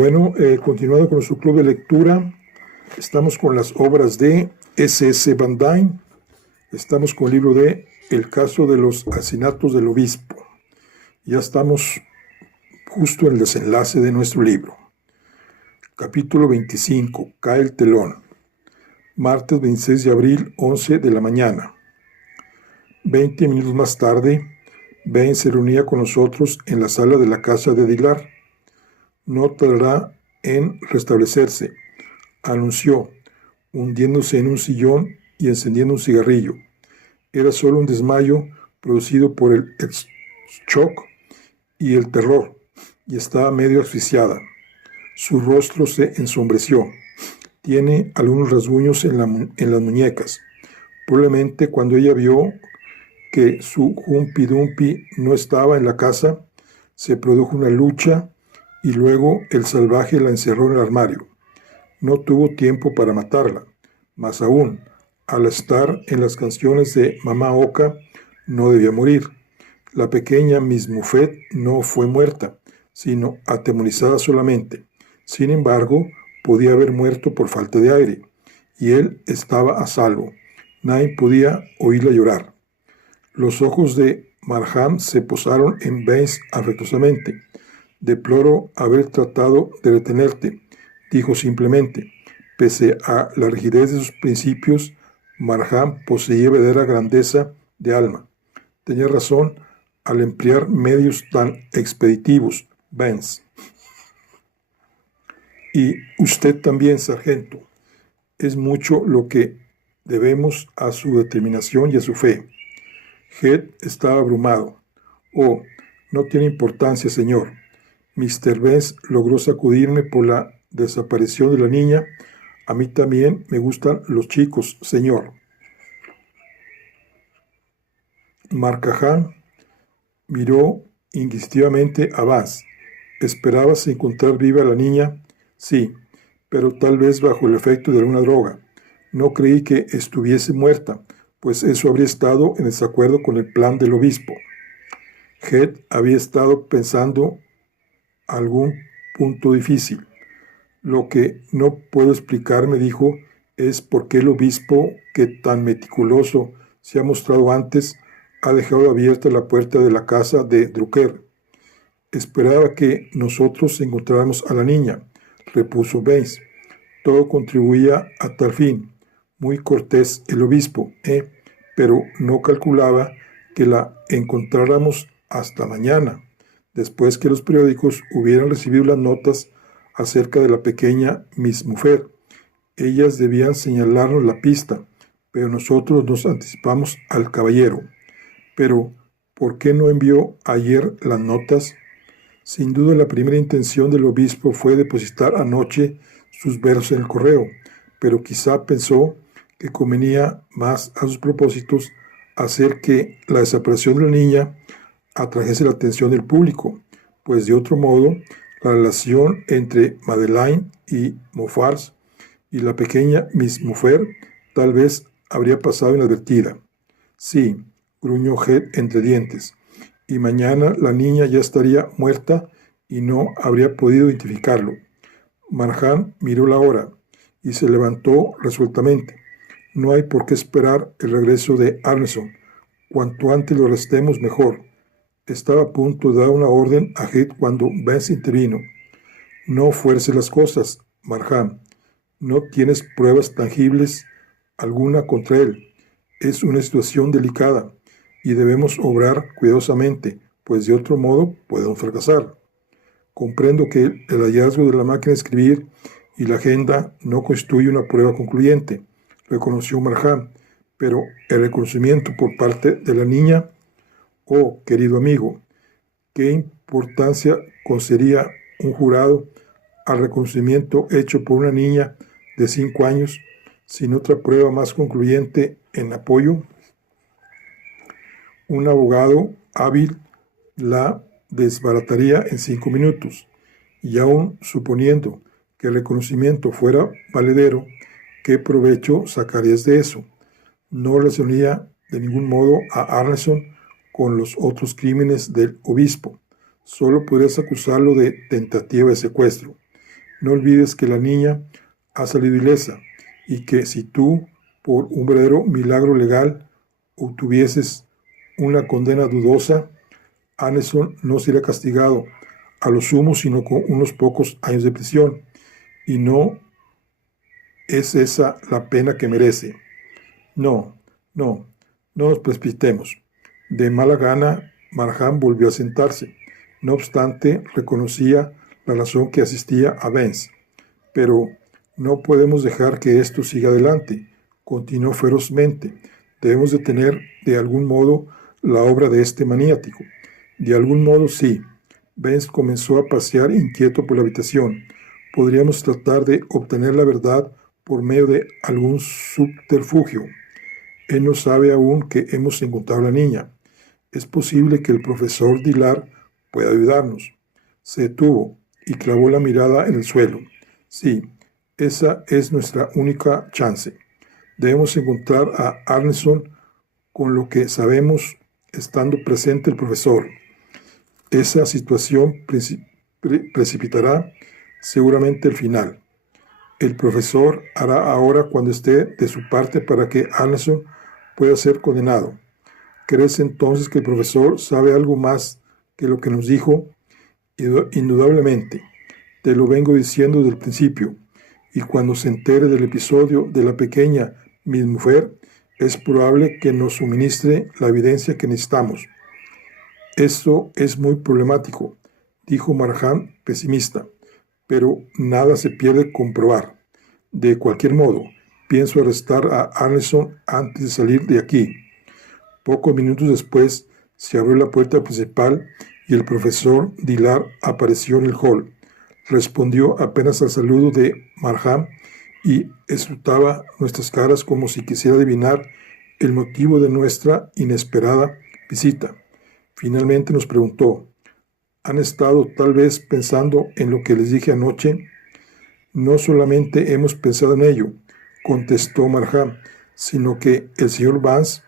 Bueno, continuando con nuestro club de lectura, estamos con las obras de S.S. Van Dyne. Estamos con el libro de El caso de los asesinatos del obispo. Ya estamos justo en el desenlace de nuestro libro. Capítulo 25. Cae el telón. Martes 26 de abril, 11 de la mañana. 20 minutos más tarde, Ben se reunía con nosotros en la sala de la casa de Dilar. No tardará en restablecerse, anunció, hundiéndose en un sillón y encendiendo un cigarrillo. Era solo un desmayo producido por el shock y el terror, y estaba medio asfixiada. Su rostro se ensombreció. Tiene algunos rasguños en las muñecas. Probablemente cuando ella vio que su Humpty Dumpty no estaba en la casa, se produjo una lucha y luego el salvaje la encerró en el armario. No tuvo tiempo para matarla. Más aún, al estar en las canciones de Mamá Oca, no debía morir. La pequeña Miss Muffet no fue muerta, sino atemorizada solamente. Sin embargo, podía haber muerto por falta de aire, y él estaba a salvo. Nadie podía oírla llorar. Los ojos de Markham se posaron en Baines afectuosamente. Deploro haber tratado de retenerte, dijo simplemente. Pese a la rigidez de sus principios, Markham poseía verdadera grandeza de alma. Tenía razón al emplear medios tan expeditivos, Baines. Y usted también, sargento. Es mucho lo que debemos a su determinación y a su fe. Head estaba abrumado. Oh, no tiene importancia, señor. Mr. Baines logró sacudirme por la desaparición de la niña. A mí también me gustan los chicos, señor. Markham miró inquisitivamente a Vance. ¿Esperabas encontrar viva a la niña? Sí, pero tal vez bajo el efecto de alguna droga. No creí que estuviese muerta, pues eso habría estado en desacuerdo con el plan del obispo. Head había estado pensando algún punto difícil. Lo que no puedo explicar, me dijo, es por qué el obispo, que tan meticuloso se ha mostrado antes, ha dejado abierta la puerta de la casa de Drucker. Esperaba que nosotros encontráramos a la niña, repuso Baines. Todo contribuía a tal fin. Muy cortés el obispo, pero no calculaba que la encontráramos hasta mañana, después que los periódicos hubieran recibido las notas acerca de la pequeña Miss Muffet. Ellas debían señalarnos la pista, pero nosotros nos anticipamos al caballero. Pero, ¿por qué no envió ayer las notas? Sin duda la primera intención del obispo fue depositar anoche sus versos en el correo, pero quizá pensó que convenía más a sus propósitos hacer que la desaparición de la niña atrajese la atención del público, pues de otro modo la relación entre Madeleine y Moffat y la pequeña Miss Muffet tal vez habría pasado inadvertida. Sí, gruñó Head entre dientes, y mañana la niña ya estaría muerta y no habría podido identificarlo. Markham miró la hora y se levantó resueltamente. No hay por qué esperar el regreso de Arneson. Cuanto antes lo arrestemos, mejor. Estaba a punto de dar una orden a Head cuando Baines intervino. No fuerce las cosas, Markham. No tienes pruebas tangibles alguna contra él. Es una situación delicada y debemos obrar cuidadosamente, pues de otro modo podemos fracasar. Comprendo que el hallazgo de la máquina de escribir y la agenda no constituye una prueba concluyente, reconoció Markham, pero el reconocimiento por parte de la niña, oh, querido amigo, ¿qué importancia concedería un jurado al reconocimiento hecho por una niña de 5 años sin otra prueba más concluyente en apoyo? Un abogado hábil la desbarataría en 5 minutos, y aun suponiendo que el reconocimiento fuera valedero, ¿qué provecho sacarías de eso? No relacionaría de ningún modo a Arneson con los otros crímenes del obispo. Solo podrías acusarlo de tentativa de secuestro. No olvides que la niña ha salido ilesa y que si tú, por un verdadero milagro legal, obtuvieses una condena dudosa, Anderson no sería castigado a lo sumo sino con unos pocos años de prisión, y no es esa la pena que merece. No, no, no nos precipitemos. De mala gana, Marjan volvió a sentarse. No obstante, reconocía la razón que asistía a Vance. Pero no podemos dejar que esto siga adelante, continuó ferozmente. Debemos detener de algún modo la obra de este maniático. De algún modo sí. Vance comenzó a pasear inquieto por la habitación. Podríamos tratar de obtener la verdad por medio de algún subterfugio. Él no sabe aún que hemos encontrado a la niña. Es posible que el profesor Dillard pueda ayudarnos. Se detuvo y clavó la mirada en el suelo. Sí, esa es nuestra única chance. Debemos encontrar a Arneson con lo que sabemos estando presente el profesor. Esa situación precipitará seguramente el final. El profesor hará ahora cuando esté de su parte para que Arneson pueda ser condenado. ¿Crees entonces que el profesor sabe algo más que lo que nos dijo? Indudablemente. Te lo vengo diciendo desde el principio. Y cuando se entere del episodio de la pequeña Miss Mujer, es probable que nos suministre la evidencia que necesitamos. Esto es muy problemático, dijo Marjan pesimista, pero nada se pierde con probar. De cualquier modo, pienso arrestar a Arneson antes de salir de aquí. Pocos minutos después se abrió la puerta principal y el profesor Dillard apareció en el hall. Respondió apenas al saludo de Marjan y escrutaba nuestras caras como si quisiera adivinar el motivo de nuestra inesperada visita. Finalmente nos preguntó: ¿han estado tal vez pensando en lo que les dije anoche? No solamente hemos pensado en ello, contestó Marjan, sino que el señor Vance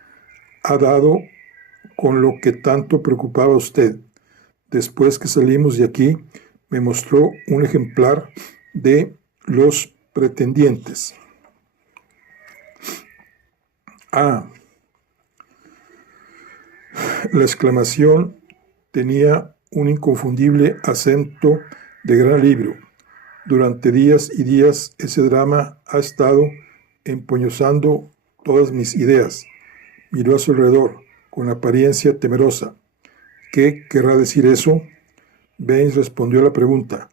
ha dado con lo que tanto preocupaba a usted. Después que salimos de aquí, me mostró un ejemplar de Los Pretendientes. Ah, la exclamación tenía un inconfundible acento de gran alivio. Durante días y días ese drama ha estado empoñozando todas mis ideas. Miró a su alrededor con apariencia temerosa. ¿Qué querrá decir eso? Baines respondió a la pregunta.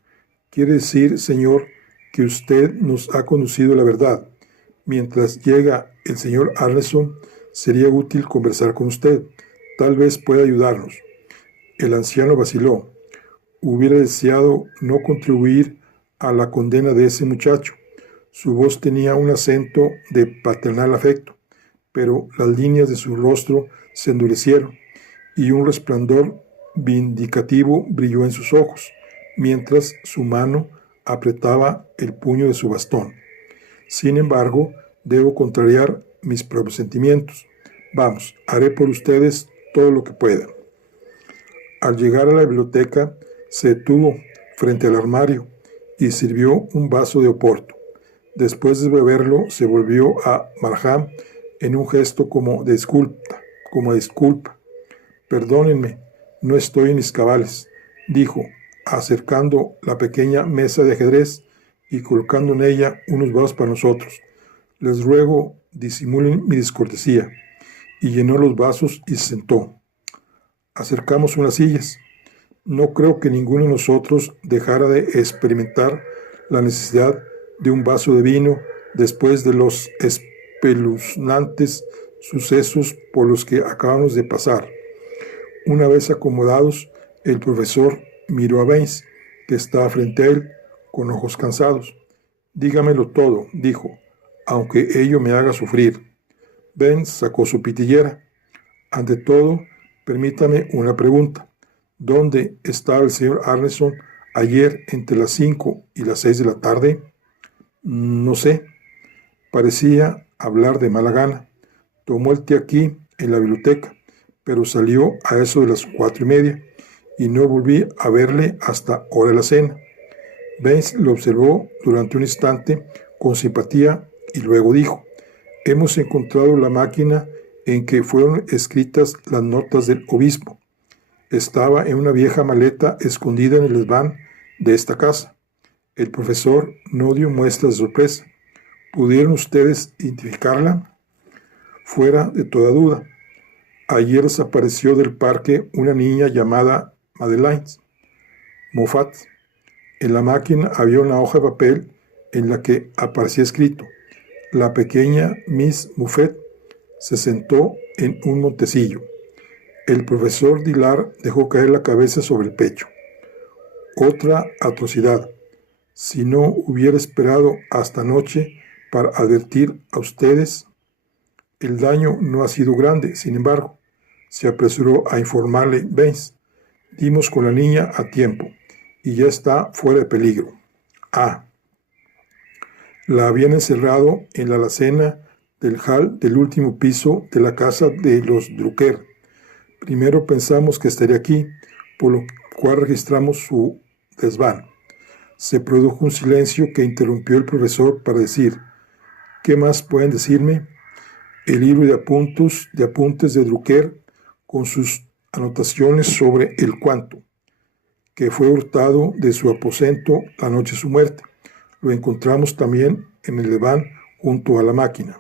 Quiere decir, señor, que usted nos ha conducido a la verdad. Mientras llega el señor Arneson, sería útil conversar con usted. Tal vez pueda ayudarnos. El anciano vaciló. Hubiera deseado no contribuir a la condena de ese muchacho. Su voz tenía un acento de paternal afecto, pero las líneas de su rostro se endurecieron y un resplandor vindicativo brilló en sus ojos, mientras su mano apretaba el puño de su bastón. Sin embargo, debo contrariar mis propios sentimientos. Vamos, haré por ustedes todo lo que pueda. Al llegar a la biblioteca, se detuvo frente al armario y sirvió un vaso de oporto. Después de beberlo, se volvió a Marjan en un gesto como de disculpa. Perdónenme, no estoy en mis cabales, dijo, acercando la pequeña mesa de ajedrez y colocando en ella unos vasos para nosotros. Les ruego disimulen mi descortesía. Y llenó los vasos y se sentó. Acercamos unas sillas. No creo que ninguno de nosotros dejara de experimentar la necesidad de un vaso de vino después de los espeluznantes sucesos por los que acabamos de pasar. Una vez acomodados, el profesor miró a Baines, que estaba frente a él, con ojos cansados. Dígamelo todo, dijo, aunque ello me haga sufrir. Baines sacó su pitillera. Ante todo, permítame una pregunta. ¿Dónde estaba el señor Arneson ayer entre las 5 y las 6 de la tarde? No sé. Parecía hablar de mala gana. Tomó el té aquí en la biblioteca, pero salió a eso de las 4:30 y no volví a verle hasta hora de la cena. Benz lo observó durante un instante con simpatía y luego dijo: hemos encontrado la máquina en que fueron escritas las notas del obispo. Estaba en una vieja maleta escondida en el desván de esta casa. El profesor no dio muestras de sorpresa. ¿Pudieron ustedes identificarla? Fuera de toda duda. Ayer desapareció del parque una niña llamada Madeleine Moffat. En la máquina había una hoja de papel en la que aparecía escrito: la pequeña Miss Muffet se sentó en un montecillo. El profesor Dillard dejó caer la cabeza sobre el pecho. Otra atrocidad. Si no hubiera esperado hasta anoche para advertir a ustedes. El daño no ha sido grande, sin embargo, se apresuró a informarle Benz. Dimos con la niña a tiempo y ya está fuera de peligro. La habían encerrado en la alacena del hall del último piso de la casa de los Drucker. Primero pensamos que estaría aquí, por lo cual registramos su desván. Se produjo un silencio que interrumpió el profesor para decir: ¿qué más pueden decirme? El libro de apuntes de Drucker con sus anotaciones sobre el cuanto, que fue hurtado de su aposento la noche de su muerte. Lo encontramos también en el desván junto a la máquina.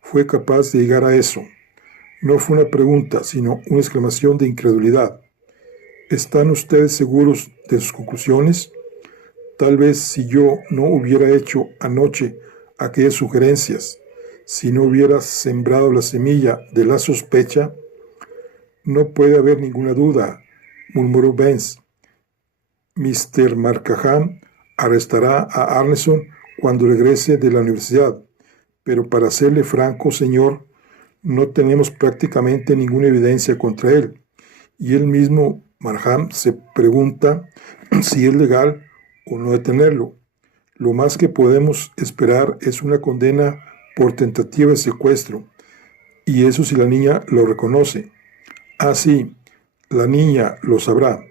Fue capaz de llegar a eso. No fue una pregunta, sino una exclamación de incredulidad. ¿Están ustedes seguros de sus conclusiones? Tal vez si yo no hubiera hecho anoche aquellas sugerencias, si no hubiera sembrado la semilla de la sospecha. No puede haber ninguna duda, murmuró Benz. Mr. Markham arrestará a Arneson cuando regrese de la universidad, pero para serle franco, señor, no tenemos prácticamente ninguna evidencia contra él, y él mismo, Markham, se pregunta si es legal o no detenerlo. Lo más que podemos esperar es una condena por tentativa de secuestro, y eso si la niña lo reconoce. Sí, la niña lo sabrá.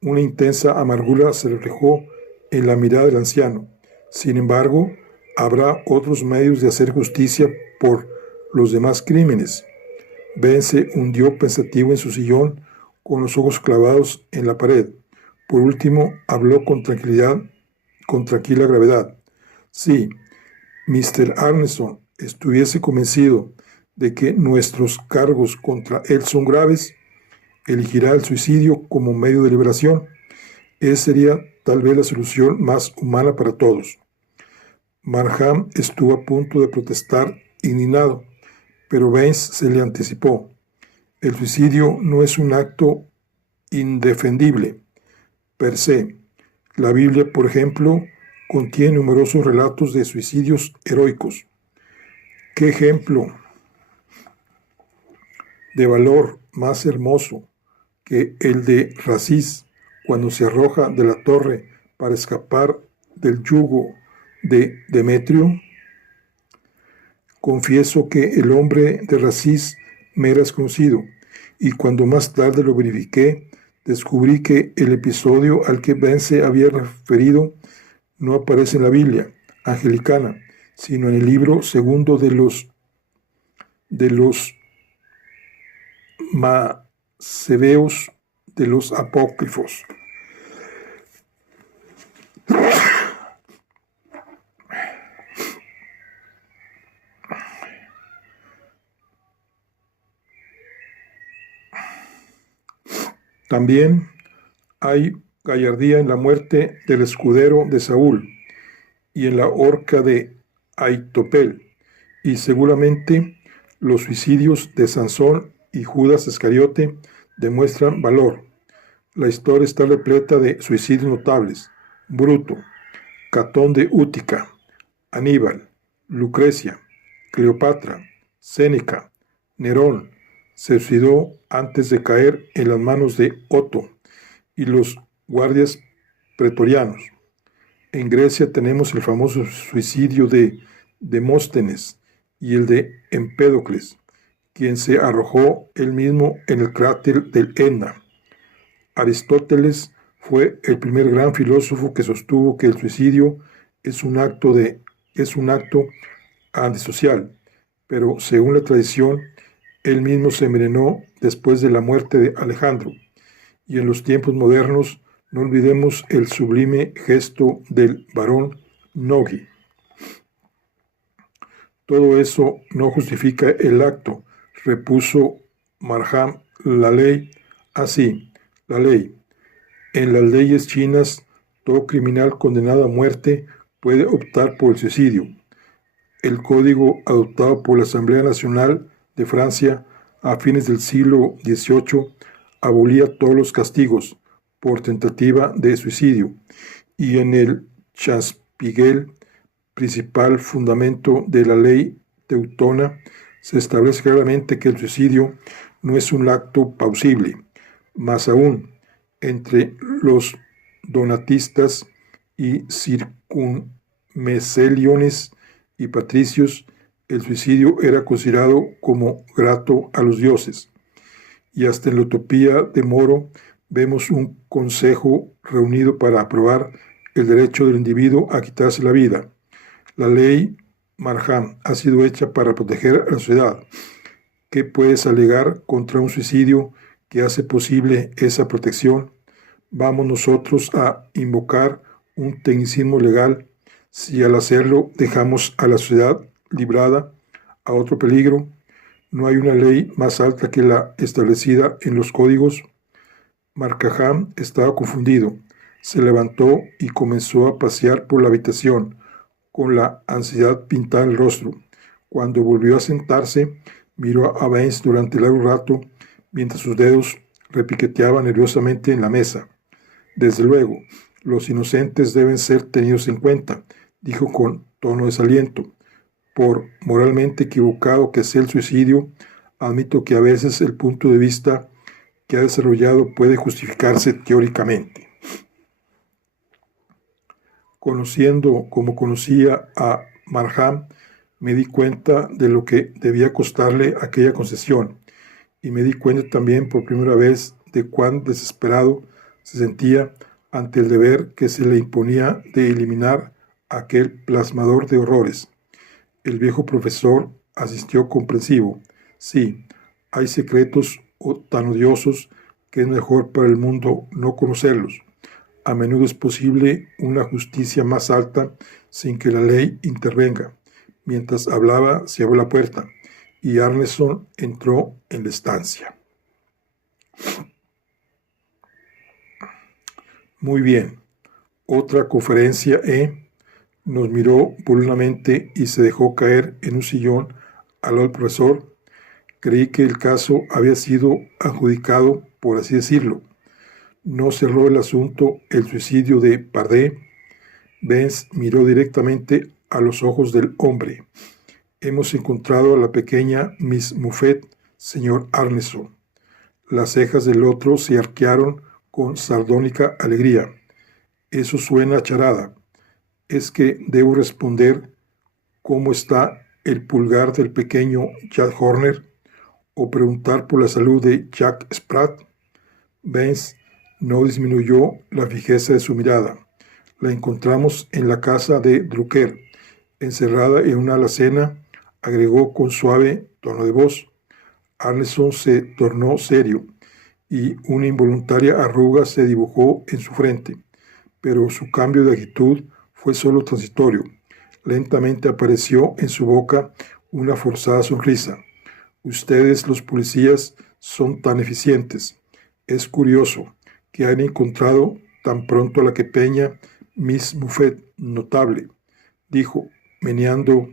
Una intensa amargura se reflejó en la mirada del anciano. Sin embargo, habrá otros medios de hacer justicia por los demás crímenes. Ben se hundió pensativo en su sillón, con los ojos clavados en la pared. Por último, habló con tranquila gravedad. Si Mr. Arneson estuviese convencido de que nuestros cargos contra él son graves, elegirá el suicidio como medio de liberación. Esa sería tal vez la solución más humana para todos. Markham estuvo a punto de protestar indignado, pero Benz se le anticipó. El suicidio no es un acto indefendible per se. La Biblia, por ejemplo, contiene numerosos relatos de suicidios heroicos. ¿Qué ejemplo de valor más hermoso que el de Racis cuando se arroja de la torre para escapar del yugo de Demetrio? Confieso que el hombre de Racis me era desconocido, y cuando más tarde lo verifiqué, descubrí que el episodio al que Ben se había referido no aparece en la Biblia anglicana, sino en el libro segundo de los Macabeos de los apócrifos. También hay gallardía en la muerte del escudero de Saúl y en la horca de Aitofel, y seguramente los suicidios de Sansón y Judas Iscariote demuestran valor. La historia está repleta de suicidios notables: Bruto, Catón de Útica, Aníbal, Lucrecia, Cleopatra, Séneca, Nerón se suicidó antes de caer en las manos de Otto y los guardias pretorianos. En Grecia tenemos el famoso suicidio de Demóstenes y el de Empédocles, quien se arrojó él mismo en el cráter del Etna. Aristóteles Fue el primer gran filósofo que sostuvo que el suicidio es un acto antisocial, pero según la tradición, él mismo se envenenó después de la muerte de Alejandro. Y en los tiempos modernos, no olvidemos el sublime gesto del barón Nogi. Todo eso no justifica el acto, repuso Marham. La ley, así, la ley. En las leyes chinas, todo criminal condenado a muerte puede optar por el suicidio. El código adoptado por la Asamblea Nacional de Francia a fines del siglo XVIII abolía todos los castigos por tentativa de suicidio, y en el Chanspiegel, principal fundamento de la ley teutona, se establece claramente que el suicidio no es un acto plausible. Más aún, entre los donatistas y circunmeceliones y patricios, el suicidio era considerado como grato a los dioses. Y hasta en la utopía de Moro vemos un consejo reunido para aprobar el derecho del individuo a quitarse la vida. La ley Marham ha sido hecha para proteger a la sociedad. ¿Qué puedes alegar contra un suicidio que hace posible esa protección? ¿Vamos nosotros a invocar un tecnicismo legal si al hacerlo dejamos a la sociedad librada a otro peligro? ¿No hay una ley más alta que la establecida en los códigos? Marcaham estaba confundido. Se levantó y comenzó a pasear por la habitación, con la ansiedad pintada en el rostro. Cuando volvió a sentarse, miró a Baines durante largo rato, mientras sus dedos repiqueteaban nerviosamente en la mesa. Desde luego, los inocentes deben ser tenidos en cuenta, dijo con tono de desaliento. Por moralmente equivocado que sea el suicidio, admito que a veces el punto de vista que ha desarrollado puede justificarse teóricamente. Conociendo como conocía a Marham, me di cuenta de lo que debía costarle aquella concesión, y me di cuenta también por primera vez de cuán desesperado se sentía ante el deber que se le imponía de eliminar aquel plasmador de horrores. El viejo profesor asistió comprensivo. Sí, hay secretos tan odiosos que es mejor para el mundo no conocerlos. A menudo es posible una justicia más alta sin que la ley intervenga. Mientras hablaba, se abrió la puerta y Arneson entró en la estancia. Muy bien. Otra conferencia, Nos miró burlonamente y se dejó caer en un sillón al lado del profesor. Creí que el caso había sido adjudicado, por así decirlo. ¿No cerró el asunto el suicidio de Pardee? Baines miró directamente a los ojos del hombre. Hemos encontrado a la pequeña Miss Muffet, señor Arneson. Las cejas del otro se arquearon con sardónica alegría. Eso suena a charada. ¿Es que debo responder cómo está el pulgar del pequeño Jack Horner o preguntar por la salud de Jack Spratt? Baines no disminuyó la fijeza de su mirada. La encontramos en la casa de Drucker, encerrada en una alacena, agregó con suave tono de voz. Arneson se tornó serio y una involuntaria arruga se dibujó en su frente, pero su cambio de actitud fue solo transitorio. Lentamente apareció en su boca una forzada sonrisa. Ustedes, los policías, son tan eficientes. Es curioso que hayan encontrado tan pronto a la pequeña Miss Muffet, notable, dijo, meneando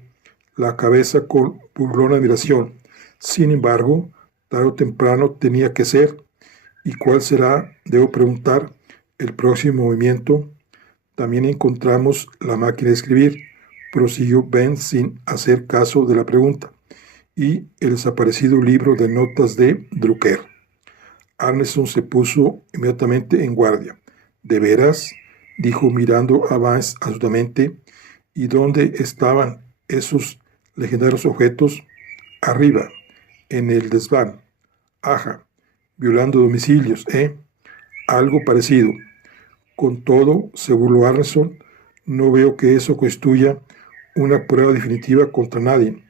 la cabeza con burlona admiración. Sin embargo, tarde o temprano tenía que ser. ¿Y cuál será, debo preguntar, el próximo movimiento? También encontramos la máquina de escribir, prosiguió Ben sin hacer caso de la pregunta, y el desaparecido libro de notas de Drucker. Arneson se puso inmediatamente en guardia. ¿De veras?, dijo mirando a Baines asustadamente. ¿Y dónde estaban esos legendarios objetos? Arriba, en el desván. Ajá, violando domicilios, Algo parecido. Con todo, se burló Arneson, no veo que eso constituya una prueba definitiva contra nadie.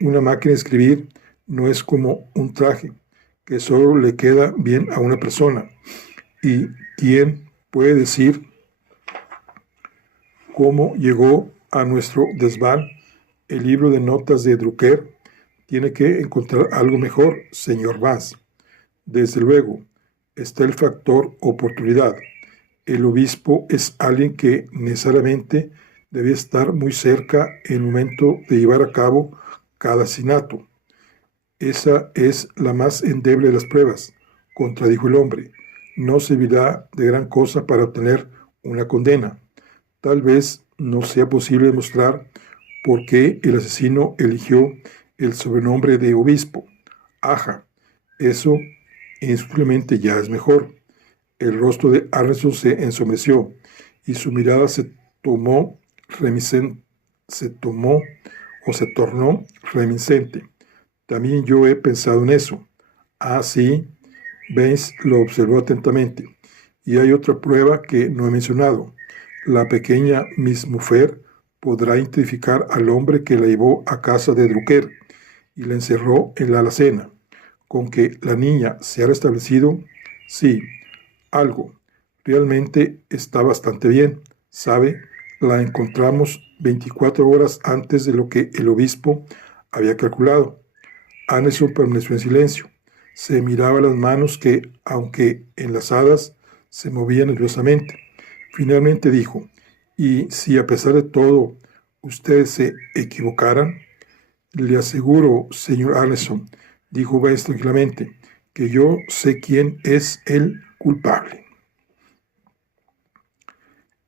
Una máquina de escribir no es como un traje, que solo le queda bien a una persona. ¿Y quién puede decir cómo llegó a nuestro desván el libro de notas de Drucker? Tiene que encontrar algo mejor, señor Vance. Desde luego, está el factor oportunidad. El obispo es alguien que necesariamente debe estar muy cerca en el momento de llevar a cabo cada asesinato. Esa es la más endeble de las pruebas, contradijo el hombre. No servirá de gran cosa para obtener una condena. Tal vez no sea posible demostrar por qué el asesino eligió el sobrenombre de obispo. Aja, eso indiscutiblemente ya es mejor. El rostro de Arneson se ensombreció y su mirada se tornó reminiscente. También yo he pensado en eso. Ah, sí. Baines lo observó atentamente. Y hay otra prueba que no he mencionado. La pequeña Miss Muffer podrá identificar al hombre que la llevó a casa de Drucker y la encerró en la alacena. Con que la niña se ha restablecido, sí, algo. Realmente está bastante bien. ¿Sabe? La encontramos 24 horas antes de lo que el obispo había calculado. Anderson permaneció en silencio. Se miraba las manos que, aunque enlazadas, se movían nerviosamente. Finalmente dijo, ¿y si a pesar de todo ustedes se equivocaran? Le aseguro, señor Anderson, dijo Baines tranquilamente, que yo sé quién es el culpable.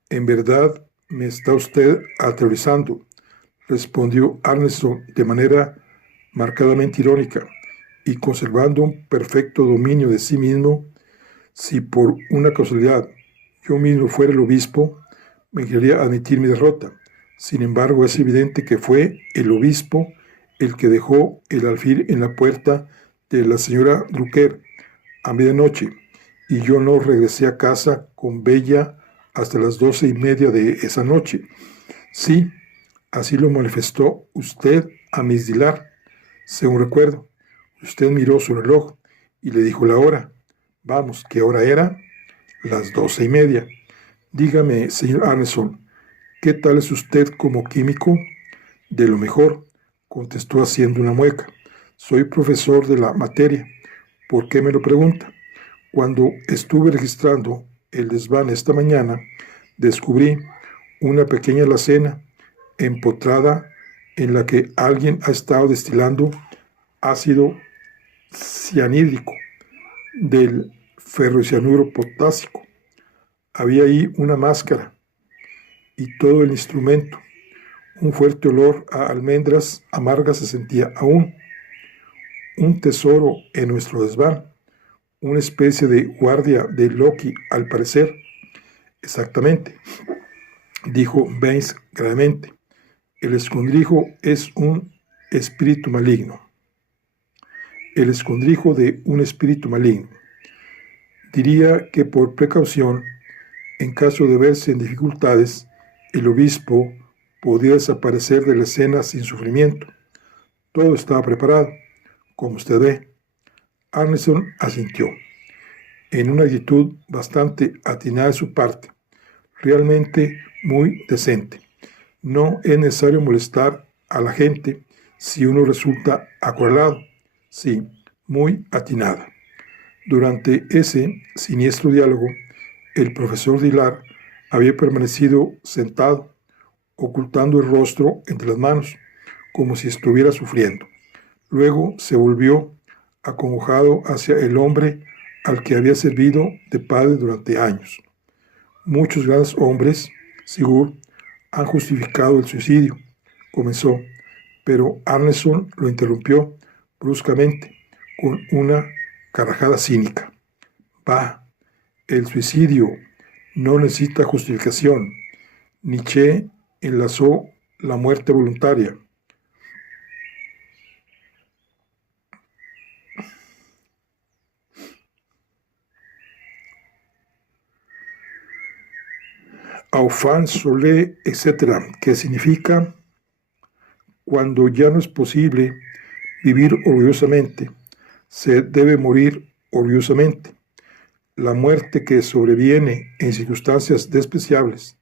En verdad me está usted aterrorizando, respondió Arneson de manera marcadamente irónica, y conservando un perfecto dominio de sí mismo. Si por una casualidad yo mismo fuera el obispo, me quería admitir mi derrota. Sin embargo, es evidente que fue el obispo el que dejó el alfil en la puerta de la señora Drucker a medianoche, y yo no regresé a casa con Bella hasta las 12:30 de esa noche. Sí, así lo manifestó usted a Miss Dillard. Según recuerdo, usted miró su reloj y le dijo la hora. Vamos, ¿qué hora era? Las 12:30. Dígame, señor Arneson, ¿qué tal es usted como químico? De lo mejor, contestó haciendo una mueca. Soy profesor de la materia. ¿Por qué me lo pregunta? Cuando estuve registrando el desván esta mañana, descubrí una pequeña alacena empotrada en la que alguien ha estado destilando ácido cianhídrico del ferrocianuro potásico. Había ahí una máscara y todo el instrumento. Un fuerte olor a almendras amargas se sentía aún. Un tesoro en nuestro desván. Una especie de guardia de Loki, al parecer. Exactamente, dijo Baines gravemente. El escondrijo es un espíritu maligno. El escondrijo de un espíritu maligno. Diría que por precaución, en caso de verse en dificultades, el obispo podía desaparecer de la escena sin sufrimiento. Todo estaba preparado, como usted ve. Arneson asintió, en una actitud bastante atinada de su parte, realmente muy decente. No es necesario molestar a la gente si uno resulta acorralado. Sí, muy atinada. Durante ese siniestro diálogo, el profesor Dillard había permanecido sentado, ocultando el rostro entre las manos, como si estuviera sufriendo. Luego se volvió acongojado hacia el hombre al que había servido de padre durante años. Muchos grandes hombres, Sigurd, han justificado el suicidio, comenzó, pero Arneson lo interrumpió bruscamente con una carcajada cínica. Bah, el suicidio no necesita justificación. Nietzsche enlazó la muerte voluntaria. Aufan Solé, etc., que significa cuando ya no es posible vivir orgullosamente, se debe morir orgullosamente. La muerte que sobreviene en circunstancias despreciables,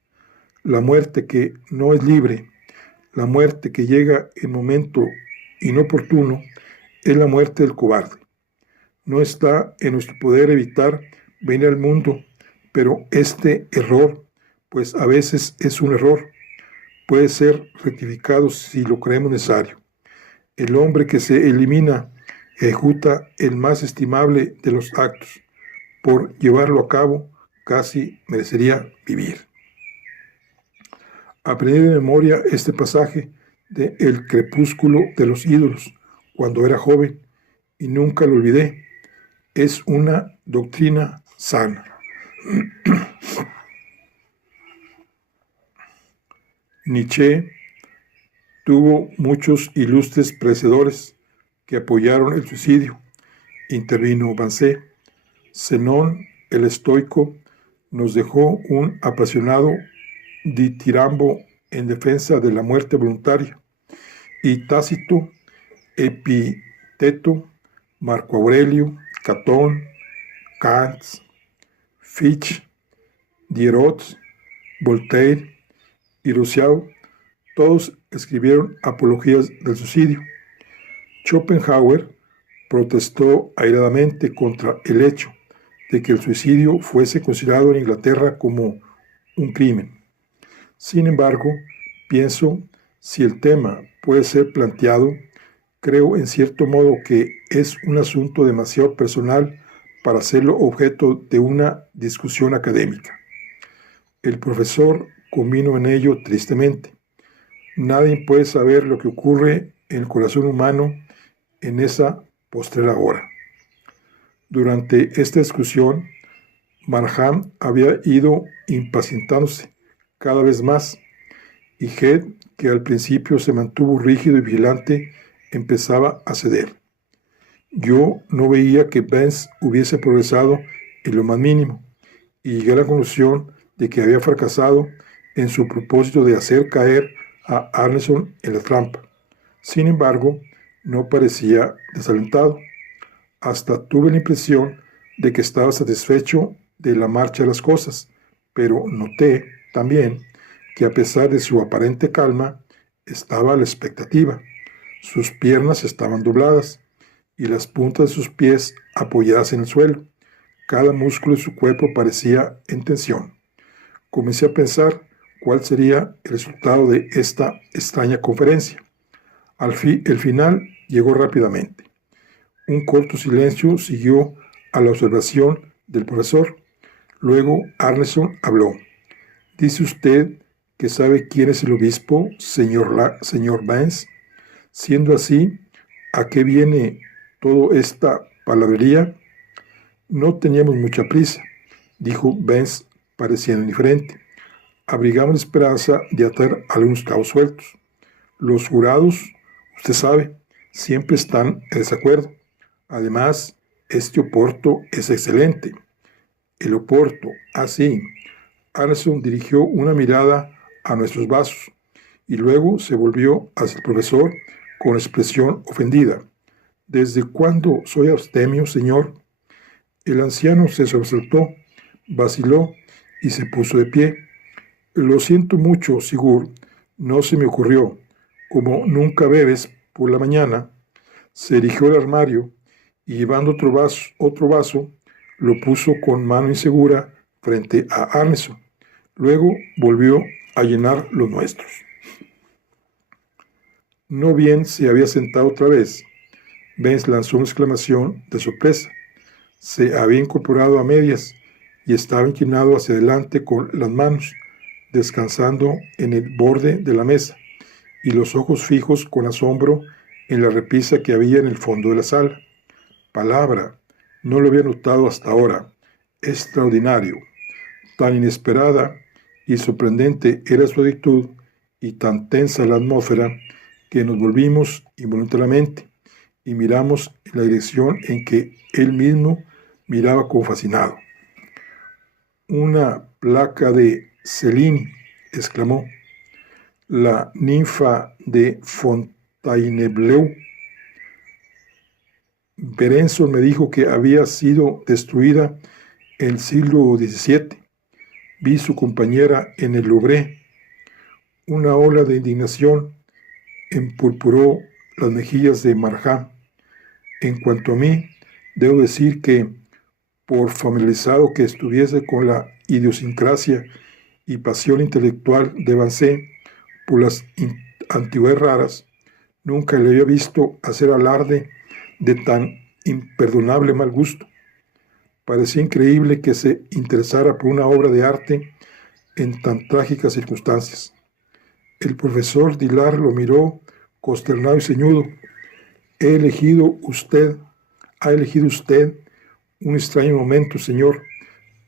la muerte que no es libre, la muerte que llega en momento inoportuno, es la muerte del cobarde. No está en nuestro poder evitar venir al mundo, pero este error, pues a veces es un error, puede ser rectificado si lo creemos necesario. El hombre que se elimina ejecuta el más estimable de los actos. Por llevarlo a cabo, casi merecería vivir. Aprendí de memoria este pasaje de El crepúsculo de los ídolos cuando era joven y nunca lo olvidé. Es una doctrina sana. Nietzsche tuvo muchos ilustres predecesores que apoyaron el suicidio. Intervino Banzé. Zenón, el estoico, nos dejó un apasionado ditirambo en defensa de la muerte voluntaria. Y Tácito, Epicteto, Marco Aurelio, Catón, Kant, Fichte, Diderot, Voltaire y Rousseau, todos escribieron apologías del suicidio. Schopenhauer protestó airadamente contra el hecho de que el suicidio fuese considerado en Inglaterra como un crimen. Sin embargo, pienso, si el tema puede ser planteado, creo en cierto modo que es un asunto demasiado personal para hacerlo objeto de una discusión académica. El profesor convino en ello tristemente. Nadie puede saber lo que ocurre en el corazón humano en esa postrera hora. Durante esta discusión, Marham había ido impacientándose cada vez más, y Head, que al principio se mantuvo rígido y vigilante, empezaba a ceder. Yo no veía que Vance hubiese progresado en lo más mínimo, y llegué a la conclusión de que había fracasado en su propósito de hacer caer a Arneson en la trampa. Sin embargo, no parecía desalentado. Hasta tuve la impresión de que estaba satisfecho de la marcha de las cosas, pero noté también que a pesar de su aparente calma, estaba a la expectativa. Sus piernas estaban dobladas y las puntas de sus pies apoyadas en el suelo. Cada músculo de su cuerpo parecía en tensión. Comencé a pensar cuál sería el resultado de esta extraña conferencia. El final llegó rápidamente. Un corto silencio siguió a la observación del profesor. Luego Arneson habló. ¿Dice usted que sabe quién es el obispo, señor Vance? Siendo así, ¿a qué viene toda esta palabrería? No teníamos mucha prisa, dijo Vance, pareciendo indiferente. Abrigamos la esperanza de atar algunos cabos sueltos. Los jurados, usted sabe, siempre están en desacuerdo. Además, este Oporto es excelente. El Oporto, así. Anderson dirigió una mirada a nuestros vasos y luego se volvió hacia el profesor con expresión ofendida. ¿Desde cuándo soy abstemio, señor? El anciano se sobresaltó, vaciló y se puso de pie. Lo siento mucho, Sigurd, no se me ocurrió. Como nunca bebes por la mañana, se dirigió al armario y llevando otro vaso, lo puso con mano insegura frente a Arneson. Luego volvió a llenar los nuestros. No bien se había sentado otra vez, Vance lanzó una exclamación de sorpresa. Se había incorporado a medias y estaba inclinado hacia adelante con las manos, descansando en el borde de la mesa, y los ojos fijos con asombro en la repisa que había en el fondo de la sala. Palabra, no lo había notado hasta ahora. Extraordinario. Tan inesperada y sorprendente era su actitud y tan tensa la atmósfera que nos volvimos involuntariamente y miramos en la dirección en que él mismo miraba como fascinado. Una placa de Cellini, exclamó. La ninfa de Fontainebleau. Berenson me dijo que había sido destruida en el siglo XVII. Vi su compañera en el Louvre. Una ola de indignación empurpuró las mejillas de Marjam. En cuanto a mí, debo decir que, por familiarizado que estuviese con la idiosincrasia y pasión intelectual de Banzé por las antigüedades raras, nunca le había visto hacer alarde de tan imperdonable mal gusto. Parecía increíble que se interesara por una obra de arte en tan trágicas circunstancias. El profesor Dillard lo miró consternado y ceñudo. Ha elegido usted un extraño momento, señor,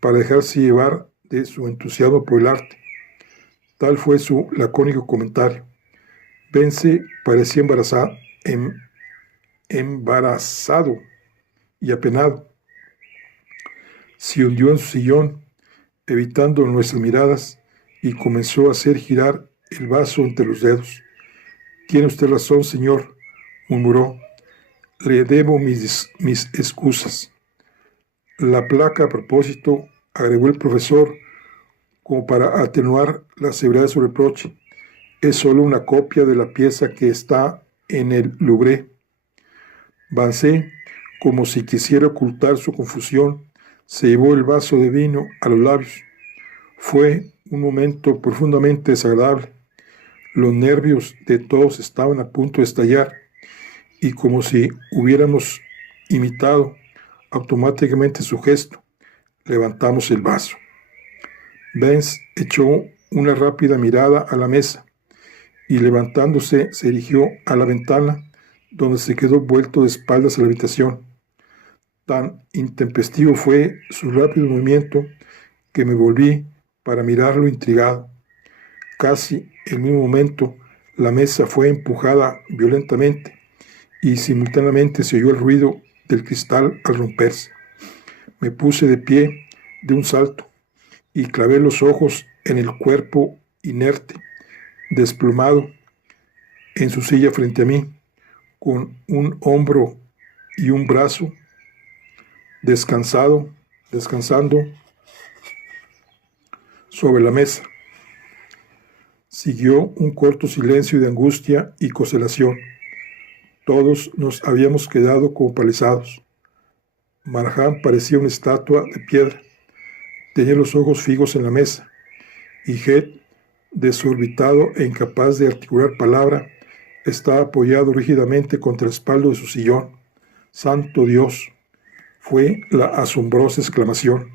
para dejarse llevar de su entusiasmo por el arte. Tal fue su lacónico comentario. Vence parecía embarazado y apenado. Se hundió en su sillón, evitando nuestras miradas, y comenzó a hacer girar el vaso entre los dedos. Tiene usted razón, señor, murmuró. Le debo mis excusas. La placa, a propósito, agregó el profesor, como para atenuar la severidad de su reproche, es solo una copia de la pieza que está en el Louvre. Banzé, como si quisiera ocultar su confusión, se llevó el vaso de vino a los labios. Fue un momento profundamente desagradable. Los nervios de todos estaban a punto de estallar, y como si hubiéramos imitado automáticamente su gesto, levantamos el vaso. Benz echó una rápida mirada a la mesa y, levantándose, se dirigió a la ventana, donde se quedó vuelto de espaldas a la habitación. Tan intempestivo fue su rápido movimiento que me volví para mirarlo intrigado. Casi en el mismo momento, la mesa fue empujada violentamente y simultáneamente se oyó el ruido del cristal al romperse. Me puse de pie de un salto y clavé los ojos en el cuerpo inerte, desplomado, en su silla frente a mí, con un hombro y un brazo descansando sobre la mesa. Siguió un corto silencio de angustia y constelación. Todos nos habíamos quedado como paralizados. Marjam parecía una estatua de piedra. Tenía los ojos fijos en la mesa, y Heath, desorbitado e incapaz de articular palabra, estaba apoyado rígidamente contra el respaldo de su sillón. ¡Santo Dios! Fue la asombrosa exclamación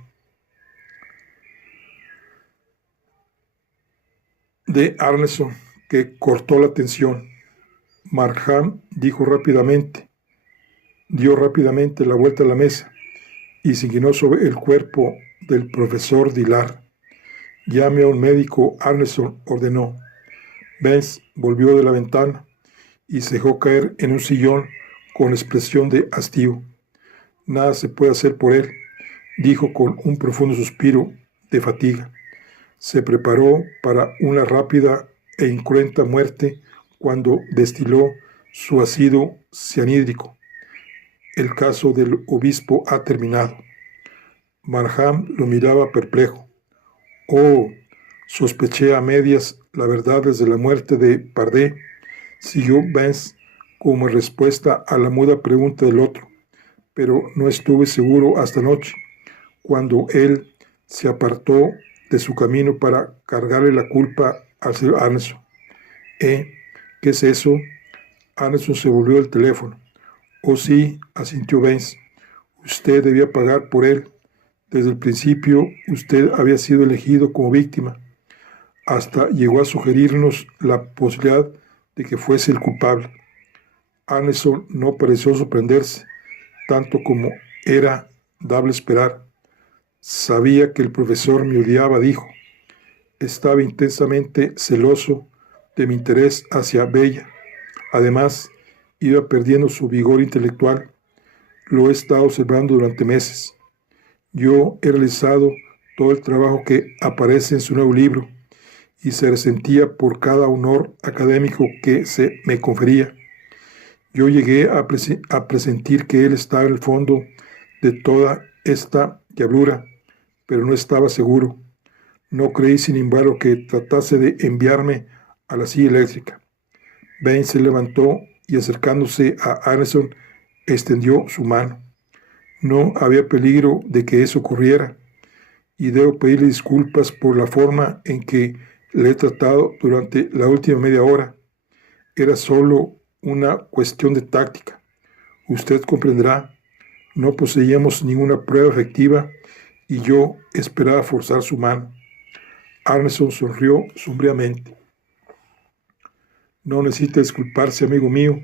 de Arneson, que cortó la tensión. Marjam dio rápidamente la vuelta a la mesa y se inclinó sobre el cuerpo del profesor Dillard. Llame a un médico, Arneson ordenó. Benz volvió de la ventana y se dejó caer en un sillón con expresión de hastío. Nada se puede hacer por él, dijo con un profundo suspiro de fatiga. Se preparó para una rápida e incruenta muerte cuando destiló su ácido cianhídrico. El caso del obispo ha terminado. Marjam lo miraba perplejo. Oh, sospeché a medias la verdad desde la muerte de Pardé, siguió Benz como respuesta a la muda pregunta del otro, pero no estuve seguro hasta anoche, cuando él se apartó de su camino para cargarle la culpa al señor Arneson. ¿Qué es eso? Arneson se volvió al teléfono. Oh sí, asintió Benz. Usted debía pagar por él. Desde el principio usted había sido elegido como víctima. Hasta llegó a sugerirnos la posibilidad de que fuese el culpable. Arneson no pareció sorprenderse, tanto como era dable esperar. Sabía que el profesor me odiaba, dijo. Estaba intensamente celoso de mi interés hacia Bella. Además, iba perdiendo su vigor intelectual. Lo he estado observando durante meses. Yo he realizado todo el trabajo que aparece en su nuevo libro y se resentía por cada honor académico que se me confería. Yo llegué a presentir que él estaba en el fondo de toda esta diablura, pero no estaba seguro. No creí, sin embargo, que tratase de enviarme a la silla eléctrica. Baines se levantó y, acercándose a Arneson, extendió su mano. No había peligro de que eso ocurriera, y debo pedirle disculpas por la forma en que le he tratado durante la última media hora. Era solo una cuestión de táctica. Usted comprenderá, no poseíamos ninguna prueba efectiva y yo esperaba forzar su mano. Arneson sonrió sombríamente. No necesita disculparse, amigo mío.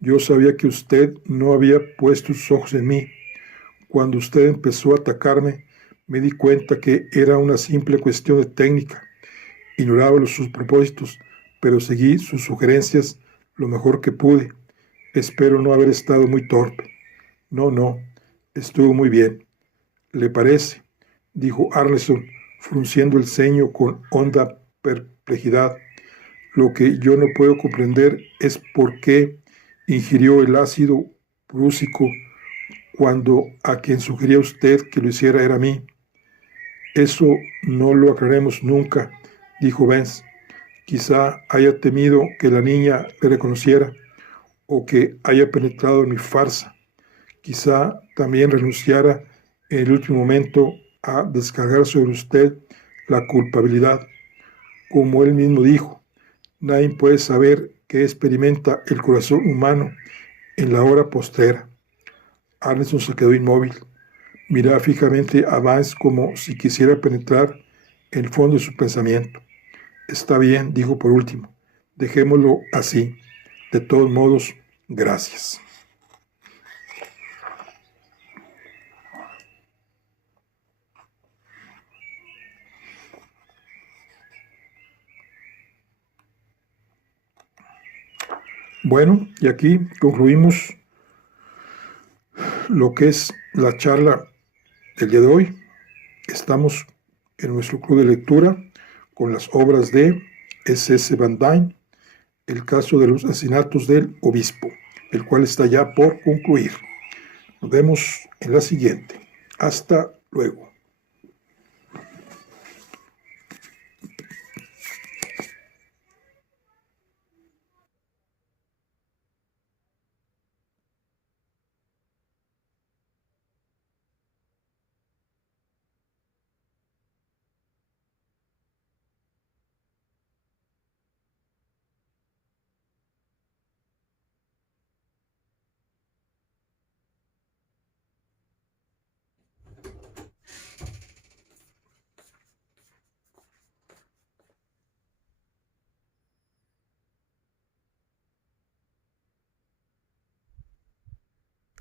Yo sabía que usted no había puesto sus ojos en mí. Cuando usted empezó a atacarme, me di cuenta que era una simple cuestión de técnica. Ignoraba sus propósitos, pero seguí sus sugerencias lo mejor que pude. Espero no haber estado muy torpe. No, estuvo muy bien. ¿Le parece?, dijo Arneson, frunciendo el ceño con honda perplejidad. Lo que yo no puedo comprender es por qué ingirió el ácido prúsico cuando a quien sugería usted que lo hiciera era a mí. Eso no lo aclararemos nunca, dijo Baines. Quizá haya temido que la niña le reconociera o que haya penetrado en mi farsa. Quizá también renunciara en el último momento a descargar sobre usted la culpabilidad. Como él mismo dijo, nadie puede saber qué experimenta el corazón humano en la hora postrera. Arneson se quedó inmóvil. Miraba fijamente a Baines como si quisiera penetrar en el fondo de su pensamiento. Está bien, dijo por último. Dejémoslo así. De todos modos, gracias. Bueno, y aquí concluimos lo que es la charla del día de hoy. Estamos en nuestro club de lectura con las obras de S.S. Van Dyne, el caso de los asesinatos del obispo, el cual está ya por concluir. Nos vemos en la siguiente. Hasta luego.